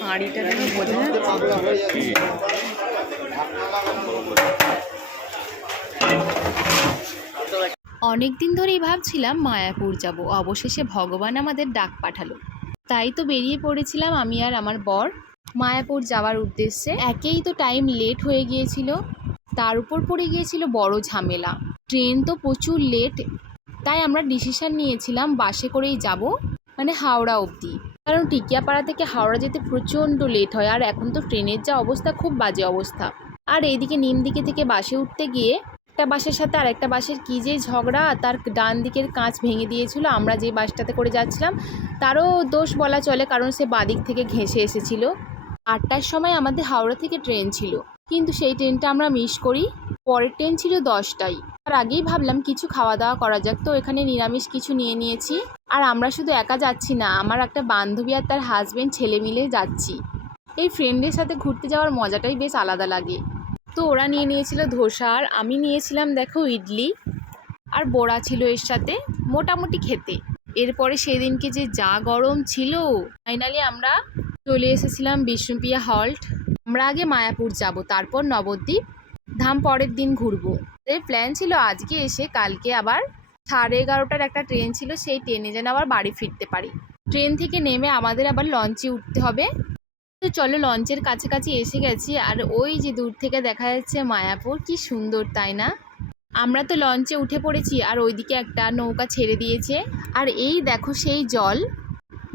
হাঁড়িটা দেখো বোঝা যাচ্ছে। অনেক দিন ধরেই ভাবছিলাম মায়াপুর যাব, অবশেষে ভগবান আমাদের ডাক পাঠালো। তাই তো বেরিয়ে পড়েছিলাম আমি আর আমার বর মায়াপুর যাওয়ার উদ্দেশ্যে। একেই তো টাইম লেট হয়ে গিয়েছিল, তার উপর পড়ে গিয়েছিল বড় ঝামেলা। ট্রেন তো প্রচুর লেট, তাই আমরা ডিসিশন নিয়েছিলাম বাসে করেই যাব, মানে হাওড়া অবধি। কারণ টিকিয়াপাড়া থেকে হাওড়া যেতে প্রচণ্ড লেট হয়, আর এখন তো ট্রেনের যা অবস্থা, খুব বাজে অবস্থা। আর এইদিকে নিমদিকে থেকে বাসে উঠতে গিয়ে একটা বাসের সাথে আর একটা বাসের কী যে ঝগড়া, তার ডান দিকের কাঁচ ভেঙে দিয়েছিল। আমরা যে বাসটাতে করে যাচ্ছিলাম তারও দোষ বলা চলে, কারণ সে বাদিক থেকে ঘেঁষে এসেছিল। 8টার সময় আমাদের হাওড়া থেকে ট্রেন ছিল, কিন্তু সেই ট্রেনটা আমরা মিস করি। পরের ট্রেন ছিল 10টায়। তার আগেই ভাবলাম কিছু খাওয়া দাওয়া করা যাক, তো এখানে নিরামিষ কিছু নিয়ে নিয়েছি। আর আমরা শুধু একা যাচ্ছি না, আমার একটা বান্ধবী আর তার হাজব্যান্ড ছেলে মিলে যাচ্ছি। এই ফ্রেন্ডের সাথে ঘুরতে যাওয়ার মজাটাই বেশ আলাদা লাগে। তো ওরা নিয়ে নিয়েছিল ধোসা, আর আমি নিয়েছিলাম দেখো ইডলি, আর বড়া ছিল এর সাথে, মোটামুটি খেতে। এরপরে সেদিনকে যে যা গরম ছিল, ফাইনালি আমরা চলে এসেছিলাম বিষ্ণুপ্রিয়া হল্ট। আমরা আগে মায়াপুর যাব, তারপর নবদ্বীপ ধাম পরের দিন ঘুরবো। এর প্ল্যান ছিল আজকে এসে কালকে আবার 11:30টার একটা ট্রেন ছিল, সেই ট্রেনে যেন আবার বাড়ি ফিরতে পারি। ট্রেন থেকে নেমে আমাদের আবার লঞ্চে উঠতে হবে। তো চলো, লঞ্চের কাছাকাছি এসে গেছি, আর ওই যে দূর থেকে দেখা যাচ্ছে মায়াপুর, কি সুন্দর তাই না? আমরা তো লঞ্চে উঠে পড়েছি, আর ওইদিকে একটা নৌকা ছেড়ে দিয়েছে। আর এই দেখো সেই জল,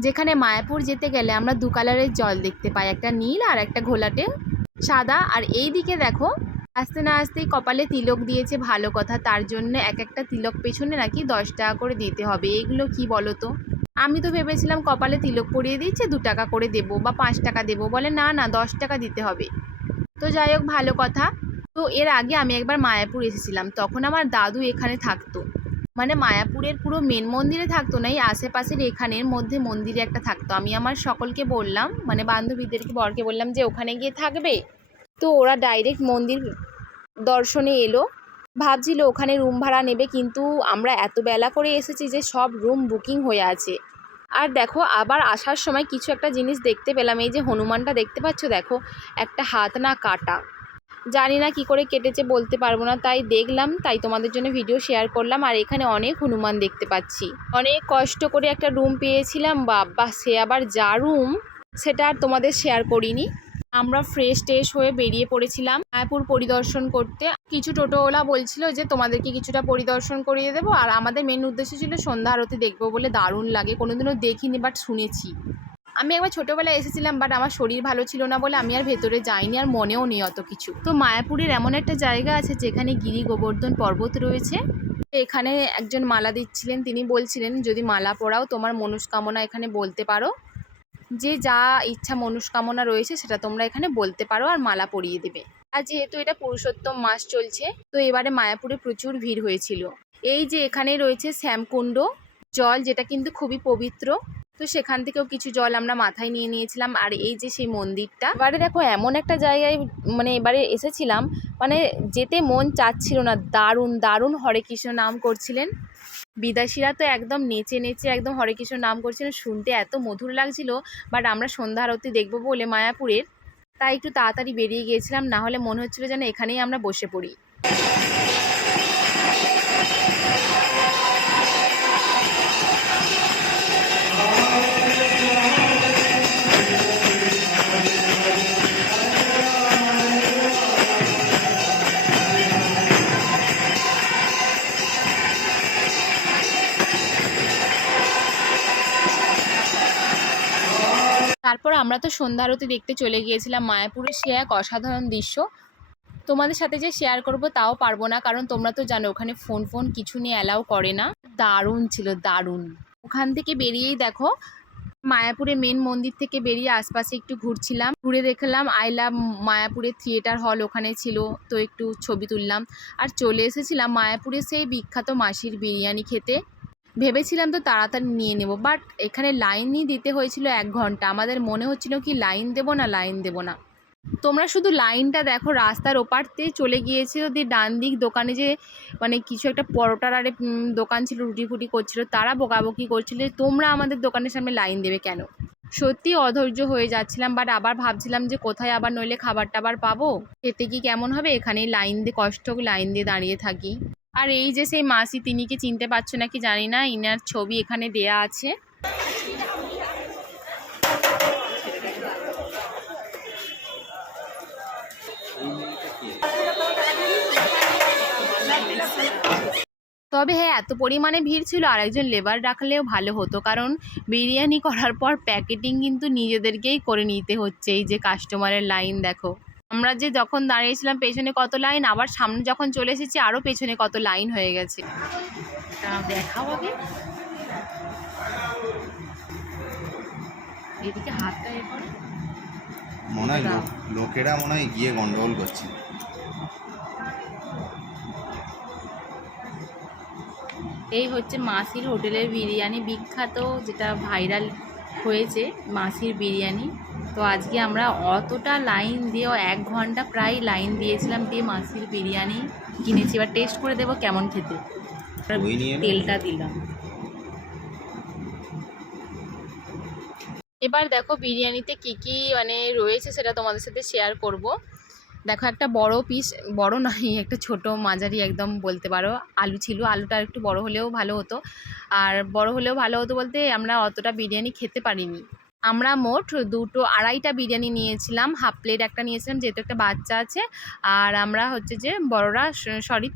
যেখানে মায়াপুর যেতে গেলে আমরা 2 কালারের জল দেখতে পাই, একটা নীল আর একটা ঘোলাটে সাদা। আর এই দিকে দেখো, আসতে না আসতেই কপালে তিলক দিয়েছে, ভালো কথা। তার জন্য এক একটা তিলক পেছনে নাকি 10 টাকা করে দিতে হবে। এগুলো কি বলো তো? আমি তো ভেবেছিলাম কপালে তিলক পরিয়ে দিচ্ছে 2 টাকা করে দেবো বা 5 টাকা দেবো, বলে না না 10 টাকা দিতে হবে। তো যাই হোক, ভালো কথা। তো এর আগে আমি একবার মায়াপুর এসেছিলাম, তখন আমার দাদু এখানে থাকতো, মানে মায়াপুরের পুরো মেন মন্দিরে থাকতো না, এই আশেপাশের এখানের মধ্যে মন্দিরে একটা থাকতো। আমি আমার সকলকে বললাম, মানে বান্ধবীদেরকে, বরকে বললাম যে ওখানে গিয়ে থাকবে। তো ওরা ডাইরেক্ট মন্দির দর্শনে এলো, ভাবছিল ওখানে রুম ভাড়া নেবে, কিন্তু আমরা এত বেলা করে এসেছি যে সব রুম বুকিং হয়ে আছে। আর দেখো, আবার আসার সময় কিছু একটা জিনিস দেখতে পেলাম। এই যে হনুমানটা দেখতে পাচ্ছ, দেখো একটা হাত না কাটা, জানি না কি করে কেটেছে, বলতে পারবো না, তাই দেখলাম, তাই তোমাদের জন্য ভিডিও শেয়ার করলাম। আর এখানে অনেক হনুমান দেখতে পাচ্ছি। অনেক কষ্ট করে একটা রুম পেয়েছিলাম, বাবা সে আবার যা রুম, সেটা আর তোমাদের শেয়ার করিনি। আমরা ফ্রেশ ট্রেশ হয়ে বেরিয়ে পড়েছিলাম মায়াপুর পরিদর্শন করতে। কিছু টোটোওয়ালা বলছিল যে তোমাদেরকে কিছুটা পরিদর্শন করিয়ে দেবো, আর আমাদের মেন উদ্দেশ্য ছিল সন্ধ্যা আরতি দেখবো বলে। দারুণ লাগে, কোনোদিনও দেখিনি, বাট শুনেছি। আমি একবার ছোটোবেলায় এসেছিলাম, বাট আমার শরীর ভালো ছিল না বলে আমি আর ভেতরে যাইনি, আর মনেও নেই অত কিছু। তো মায়াপুরের এমন একটা জায়গা আছে যেখানে গিরি গোবর্ধন পর্বত রয়েছে। এখানে একজন মালা দিচ্ছিলেন, তিনি বলছিলেন যদি মালা পরাও তোমার মনস্কামনা এখানে বলতে পারো, যে যা ইচ্ছা মনস্কামনা রয়েছে সেটা তোমরা এখানে বলতে পারো, আর মালা পরিয়ে দেবে। আর যেহেতু এটা পুরুষোত্তম মাস চলছে, তো এবারে মায়াপুরে প্রচুর ভিড় হয়েছিল। এই যে এখানে রয়েছে শ্যামকুণ্ড জল, যেটা কিন্তু খুবই পবিত্র। তো সেখান থেকেও কিছু জল আমরা মাথায় নিয়ে নিয়েছিলাম। আর এই যে সেই মন্দিরটা, এবারে দেখো এমন একটা জায়গায় মানে এবারে এসেছিলাম, মানে যেতে মন চাচ্ছিল না। দারুণ দারুণ হরে কৃষ্ণ নাম করছিলেন বিদেশিরা, তো একদম নেচে নেচে একদম হরে কৃষ্ণ নাম করছিলেন, শুনতে এত মধুর লাগছিল। বাট আমরা সন্ধ্যা আরতি দেখবো বলে মায়াপুরের, তাই একটু তাড়াতাড়ি বেরিয়ে গিয়েছিলাম, না হলে মনে হচ্ছিল যেন এখানেই আমরা বসে পড়ি। তারপর আমরা তো সন্ধ্যা আরতি দেখতে চলে গিয়েছিলাম মায়াপুরের। সে এক অসাধারণ দৃশ্য, তোমাদের সাথে যে শেয়ার করব তাও পারবো না, কারণ তোমরা তো জানো ওখানে ফোন কিছু নিয়ে অ্যালাউ করে না। দারুণ ছিল, দারুণ। ওখান থেকে বেরিয়েই দেখো মায়াপুরের মেন মন্দির থেকে বেরিয়ে আশপাশে একটু ঘুরছিলাম, ঘুরে দেখলাম আই লাভ মায়াপুরের থিয়েটার হল ওখানে ছিল, তো একটু ছবি তুললাম। আর চলে এসেছিলাম মায়াপুরের সেই বিখ্যাত মাসির বিরিয়ানি খেতে। ভেবেছিলাম তো তাড়াতাড়ি নিয়ে নেব, বাট এখানে লাইনই দিতে হয়েছিল 1 ঘন্টা। আমাদের মনে হচ্ছিল কি লাইন দেবো না। তোমরা শুধু লাইনটা দেখো, রাস্তার ওপারতে চলে গিয়েছিল, দিয়ে ডান দিক দোকানে যে মানে কিছু একটা পরোটার আরে দোকান ছিল, রুটি ফুটি করছিল, তারা বকাবকি করছিল তোমরা আমাদের দোকানের সামনে লাইন দেবে কেন। সত্যি অধৈর্য হয়ে যাচ্ছিলাম, বাট আবার ভাবছিলাম যে কোথায় আবার নইলে খাবার টাবার পাবো, খেতে কি কেমন হবে, এখানেই লাইন দিয়ে কষ্ট লাইন দিয়ে দাঁড়িয়ে থাকি। আর এই যে সেই মাসি, তিনি কি চিনতে পারছো নাকি জানি না, ইনার ছবি এখানে দেয়া আছে। তবে হ্যাঁ, এত পরিমাণে ভিড় ছিল, আর একজন লেবার রাখলেও ভালো হতো, কারণ বিরিয়ানি করার পর প্যাকেটিং কিন্তু নিজেদেরকেই করে নিতে হচ্ছে। এই যে কাস্টমারের লাইন দেখো, আমরা যে যখন দাঁড়িয়েছিলাম পেছনে কত লাইন, আবার সামনে যখন চলে এসেছি আরও পেছনে কত লাইন হয়ে গেছে। দেখাও আগে এদিকে হাতটা এ করে, মনে হয় লোকেরা মনে হয় গিয়ে গন্ডগোল করছে। এই হচ্ছে মাসির হোটেলের বিরিয়ানি, বিখ্যাত, যেটা ভাইরাল হয়েছে মাসির বিরিয়ানি। তো আজকে আমরা অতটা লাইন দিয়েও 1 ঘন্টা প্রায় লাইন দিয়েছিলাম, দিয়ে মাসির বিরিয়ানি কিনেছি। এবার টেস্ট করে দেবো কেমন খেতে। তেলটা দিলাম। এবার দেখো বিরিয়ানিতে কি কি মানে রয়েছে সেটা তোমাদের সাথে শেয়ার করব। দেখো একটা বড় পিস, বড় নয়, একটা ছোট মাঝারি একদম বলতে পারো আলু ছিল। আলুটা একটু বড় হলেও ভালো হতো, আর বড় হলেও ভালো হতো বলতে আমরা অতটা বিরিয়ানি খেতে পারিনি। আমরা মোট 2-2.5টা বিরিয়ানি নিয়েছিলাম, হাফ প্লেট একটা নিয়েছিলাম যেহেতু একটা বাচ্চা আছে, আর আমরা হচ্ছে যে বড়রা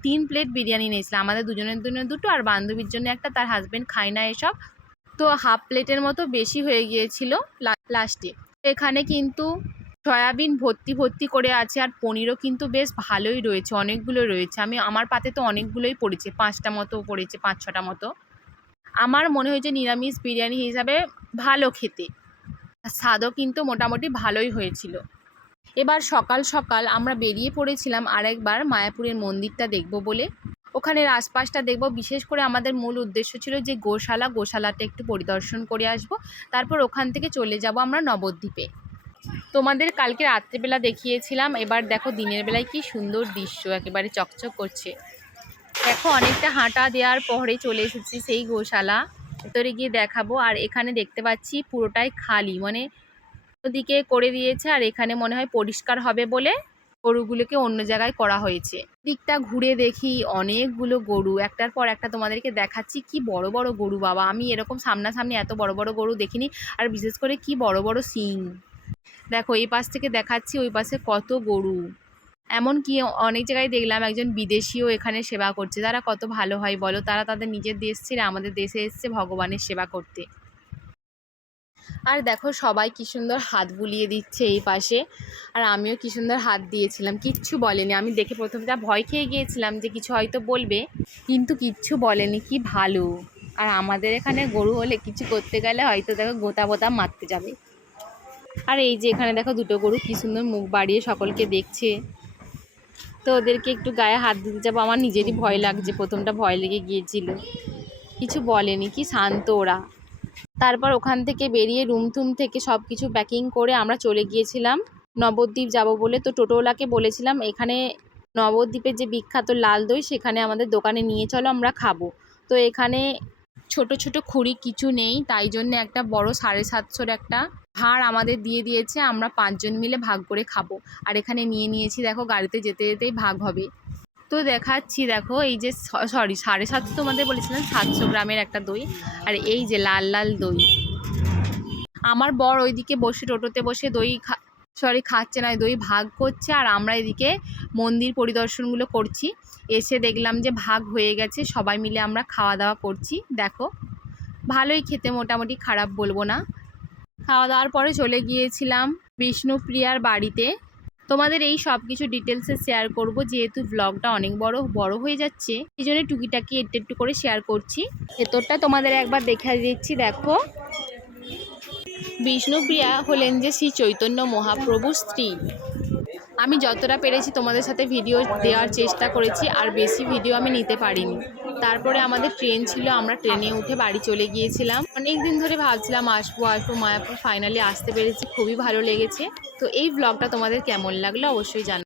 3 প্লেট বিরিয়ানি নিয়েছিলাম, আমাদের দুজনের জন্য 2টো, আর বান্ধবীর জন্য একটা, তার হাজব্যান্ড খায় না এসব, তো হাফ প্লেটের মতো বেশি হয়ে গিয়েছিল লাস্টে। এখানে কিন্তু সয়াবিন ভর্তি ভর্তি করে আছে, আর পনিরও কিন্তু বেশ ভালোই রয়েছে, অনেকগুলো রয়েছে। আমার পাতে তো অনেকগুলোই পড়েছে, 5টা মতো পড়েছে, 5-6টা মতো। আমার মনে হয়েছে নিরামিষ বিরিয়ানি হিসাবে ভালো খেতে, স্বাদও কিন্তু মোটামুটি ভালোই হয়েছিল। এবার সকাল সকাল আমরা বেরিয়ে পড়েছিলাম আরেকবার মায়াপুরের মন্দিরটা দেখব বলে, ওখানের আশপাশটা দেখব। বিশেষ করে আমাদের মূল উদ্দেশ্য ছিল যে গোশালাটা একটু পরিদর্শন করে আসব, তারপর ওখান থেকে চলে যাব আমরা নবদ্বীপে। তোমাদের কালকে রাত্রেবেলা দেখিয়েছিলাম, এবার দেখো দিনের বেলায় কি সুন্দর দৃশ্য, একেবারে চকচক করছে। দেখো অনেকটা হাঁটা দেওয়ার পরে চলে এসেছি সেই গোশালা, ভেতরে গিয়ে দেখাবো। আর এখানে দেখতে পাচ্ছি পুরোটাই খালি, মানে ওদিকে করে দিয়েছে, আর এখানে মনে হয় পরিষ্কার হবে বলে গরুগুলোকে অন্য জায়গায় করা হয়েছে। দিকটা ঘুরে দেখি অনেকগুলো গরু, একটার পর একটা তোমাদেরকে দেখাচ্ছি। কি বড় বড় গরু বাবা, আমি এরকম সামনাসামনি এত বড় বড় গরু দেখিনি, আর বিশেষ করে কি বড় বড় শিং। দেখো এই পাশ থেকে দেখাচ্ছি, ওই পাশে কত গরু। এমনকি অনেক জায়গায় দেখলাম একজন বিদেশিও এখানে সেবা করছে, তারা কত ভালো হয় বলো, তারা তাদের নিজের দেশ ছেড়ে আমাদের দেশে এসছে ভগবানের সেবা করতে। আর দেখো সবাই কি সুন্দর হাত বুলিয়ে দিচ্ছে এই পাশে, আর আমিও কি সুন্দর হাত দিয়েছিলাম, কিচ্ছু বলেনি। আমি দেখে প্রথমে যা ভয় খেয়ে গিয়েছিলাম যে কিছু হয়তো বলবে, কিন্তু কিচ্ছু বলেনি, কি ভালো। আর আমাদের এখানে গরু হলে কিছু করতে গেলে হয়তো দেখো গোতা বোতা মারতে যাবে। আর এই যে এখানে দেখো 2টো গরু কি সুন্দর মুখ বাড়িয়ে সকলকে দেখছে, তো ওদেরকে একটু গায়ে হাত দিতে যাবো, আমার নিজেরই ভয় লাগছে, প্রথমটা ভয় লেগে গিয়েছিল। কিছু বলেনি, কি শান্ত ওরা। তারপর ওখান থেকে বেরিয়ে রুমটুম থেকে সব কিছু প্যাকিং করে আমরা চলে গিয়েছিলাম নবদ্বীপ যাব বলে। তো টোটোওয়ালাকে বলেছিলাম এখানে নবদ্বীপের যে বিখ্যাত লাল দই, সেখানে আমাদের দোকানে নিয়ে চলো, আমরা খাবো। তো এখানে ছোট ছোট খুঁড়ি কিছু নেই, তাই জন্য একটা বড় 750-র একটা ভাঁড় আমাদের দিয়ে দিয়েছে, আমরা 5 জন মিলে ভাগ করে খাবো। আর এখানে নিয়ে নিয়েছি, দেখো গাড়িতে যেতে যেতেই ভাগ হবে। তো দেখাচ্ছি দেখো, এই যে 750 তোমাদের বলেছিলাম, 700 গ্রামের একটা দই, আর এই যে লাল লাল দই। আমার বর ওইদিকে বসে টোটোতে বসে দই খাচ্ছে না, দই ভাগ করছে, আর আমরা এদিকে মন্দির পরিদর্শনগুলো করছি। এসে দেখলাম যে ভাগ হয়ে গেছে, সবাই মিলে আমরা খাওয়া দাওয়া করছি। দেখো ভালোই খেতে, মোটামুটি খারাপ বলবো না। খাওয়া দাওয়ার পরে চলে গিয়েছিলাম বিষ্ণুপ্রিয়ার বাড়িতে। তোমাদের এই সব কিছু ডিটেলসে শেয়ার করব, যেহেতু ব্লগটা অনেক বড় হয়ে যাচ্ছে, এই জন্য টুকিটাকি একটু করে শেয়ার করছি। ভেতরটা তোমাদের একবার দেখে দিচ্ছি। দেখো বিষ্ণুপ্রিয়া হলেন যে শ্রী চৈতন্য মহাপ্রভুর স্ত্রী। আমি যতটা পেরেছি তোমাদের সাথে ভিডিও দেওয়ার চেষ্টা করেছি, আর বেশি ভিডিও আমি নিতে পারিনি। তারপরে আমাদের ট্রেন ছিল, আমরা ট্রেনে উঠে বাড়ি চলে গিয়েছিলাম। অনেক দিন ধরে ভাবছিলাম আসবো আসবো, মায়াপুর ফাইনালি আসতে পেরেছি, খুবই ভালো লেগেছে। তো এই ব্লগটা তোমাদের কেমন লাগলো অবশ্যই জানাও।